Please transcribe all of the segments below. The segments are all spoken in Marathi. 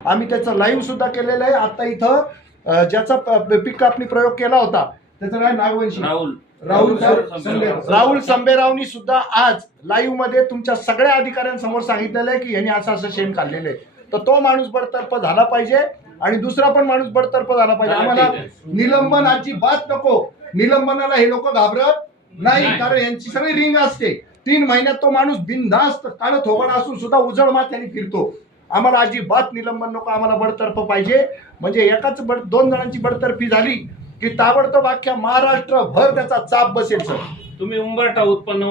आम्ही त्याचं लाईव्ह सुद्धा केलेलं आहे. आता इथं ज्याचा पीक कापणी प्रयोग केला होता त्याचं काय नागवंशी राहुल संबेरावनी सुद्धा आज लाईव्ह मध्ये तुमच्या सगळ्या अधिकाऱ्यांसमोर सांगितलेलं आहे की यांनी असं असं शेण काढलेलं आहे. तर तो माणूस बडतर्फ झाला पाहिजे आणि दुसरा पण माणूस बडतर्फ झाला पाहिजे. आम्हाला निलंबन अजिबात नको. निलंबनाला हे लोक घाबरत नाही, कारण यांची सगळी रिंग असते. 3 महिन्यात तो माणूस बिनधास्त काळ थोबड असून सुद्धा उजळ माथ्याने फिरतो. आम्हाला अजिबात निलंबन नको. आम्हाला बडतर्फ पाहिजे. म्हणजे एकाच 2 जणांची बडतर्फी झाली की ताबडतोब अख्ख्या महाराष्ट्रभर त्याचा चाप बसेल. सर तुम्ही उंबरठा उत्पन्न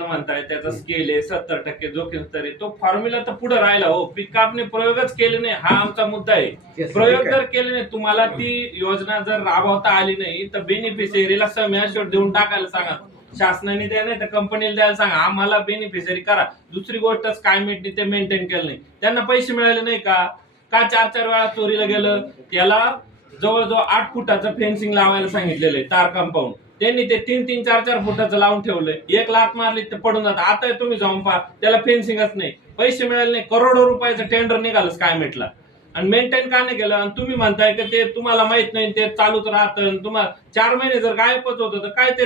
म्हणताय, त्याचा स्केल आहे 70% जोखीम स्तर आहे. तो फॉर्म्युला तर पुढे राहिला हो. पीक कापणी प्रयोगच केले नाही, हा आमचा मुद्दा आहे. प्रयोग जर केले नाही, तुम्हाला ती योजना जर राबवता आली नाही तर बेनिफिशियरीला समयाशोध देऊन टाकायला सांगा. शासनाने द्या नाही तर कंपनीला द्यायला सांगा. आम्हाला बेनिफिशियरी करा. दुसरी गोष्ट स्कायमेटने ते मेंटेन केलं नाही, त्यांना पैसे मिळाले नाही का 4 वेळा चोरीला गेलं. त्याला जवळजवळ 8 फुटाचं फेन्सिंग लावायला सांगितलेलं आहे, तार कंपाऊंड. त्यांनी ते 3-3, 4-4 फुटाचं लावून ठेवलंय. एक लात मारली ते पडून जात. आता तुम्ही जाऊन पहा, त्याला फेन्सिंगच नाही, पैसे मिळाले नाही. करोडो रुपयाचं टेंडर निघालं स्कायमेटला आणि मेंटेन का नाही केलं. आणि तुम्ही म्हणताय की ते तुम्हाला माहित नाही, ते चालूच राहतं. तुम्हाला 4 महिने जर गायबच होतं तर काय ते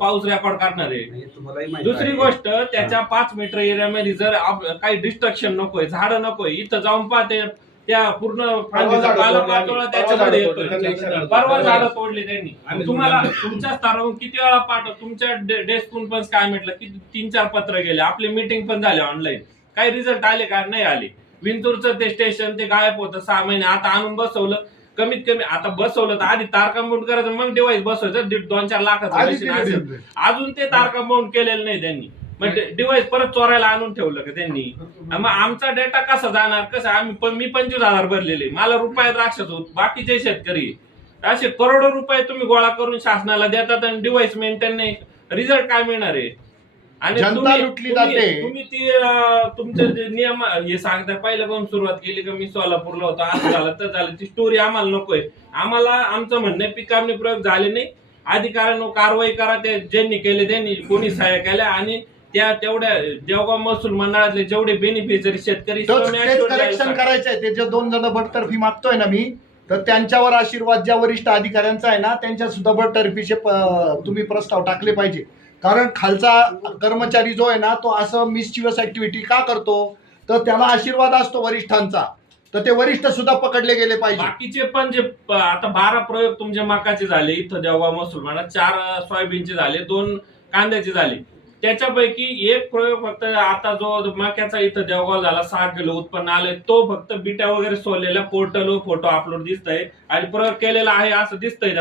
पाऊस रेकॉर्ड करणार आहे. दुसरी गोष्ट, त्याच्या 5 मीटर एरियामध्ये जर काही डिस्ट्रक्शन नकोय, झाडं नकोय, इथं जाऊन पाहते त्या पूर्ण पाला त्याच्यामध्ये येतोय. परवा झाडं तोडली त्यांनी. तुम्हाला तुमच्या स्तरावरून किती वेळा पाठव, तुमच्या डेस्कून पण काय म्हटलं की 3-4 पत्र गेले. आपली मीटिंग पण झाली ऑनलाईन. काही रिझल्ट आले का? नाही आले. विंतूरचं ते स्टेशन ते गायब होतं 6 महिने. आता आणून बसवलं. कमीत कमी आता बसवलं तर आधी तार कंपाऊंड करायचं, मग डिव्हाइस बसवायचं. 2-4 लाखाचं अजून ते तार कंपाऊंड केलेलं नाही त्यांनी. म्हणजे डिव्हाइस परत चोरायला आणून ठेवलं का त्यांनी. मग आमचा डेटा कसा जाणार? कसं मी 25,000 भरलेले, मला रुपयात राक्षस होत. बाकीचे शेतकरी असे करोडो रुपये तुम्ही गोळा करून शासनाला देतात आणि डिव्हाइस मेंटेन नाही. रिझल्ट काय मिळणार आहे? आणि तुम्ही ती तुमचे नियम हे सांगता. पहिल्या पण सुरुवात केली का मी सोलापूरला होतो, असं झालं तर झालं. ती स्टोरी आम्हाला नकोय. आम्हाला आमचं म्हणणं पीक कापणी प्रयोग झाले नाही, अधिकाऱ्यांनो कारवाई करा. ते ज्यांनी केले त्यांनी कोणी सहाय्य केल्या आणि त्या तेवढ्या देवगाव महसूल मंडळातले जेवढे बेनिफिशियरी शेतकरी कलेक्शन करायचंय. ते जे 2 जण बडतर्फी मागतोय ना मी, तर त्यांच्यावर आशीर्वाद ज्या वरिष्ठ अधिकाऱ्यांचा आहे ना, त्यांच्या सुद्धा बडतर्फीचे तुम्ही प्रस्ताव टाकले पाहिजे. कारण खालचा कर्मचारी जो आहे ना, तो असं मिसचिव्हस ऍक्टिव्हिटी का करतो, तर त्याला आशीर्वाद असतो वरिष्ठांचा. तर ते वरिष्ठ सुद्धा पकडले गेले पाहिजे. बाकीचे पण जे आता 12 प्रयोग तुमच्या मकाचे झाले इथं देवगाव महसूल मंडळात, 4 सोयाबीनचे झाले, 2 कांद्याचे झाले. त्याच्यापैकी एक प्रयोग फक्त आता जो मक्याचा इथं देवगाव झाला, 6 किलो उत्पन्न आलंय. तो फक्त बिट्या वगैरे सोडलेला पोर्टल फोटो अपलोड दिसतंय आणि प्रयोग केलेला आहे असं दिसतंय.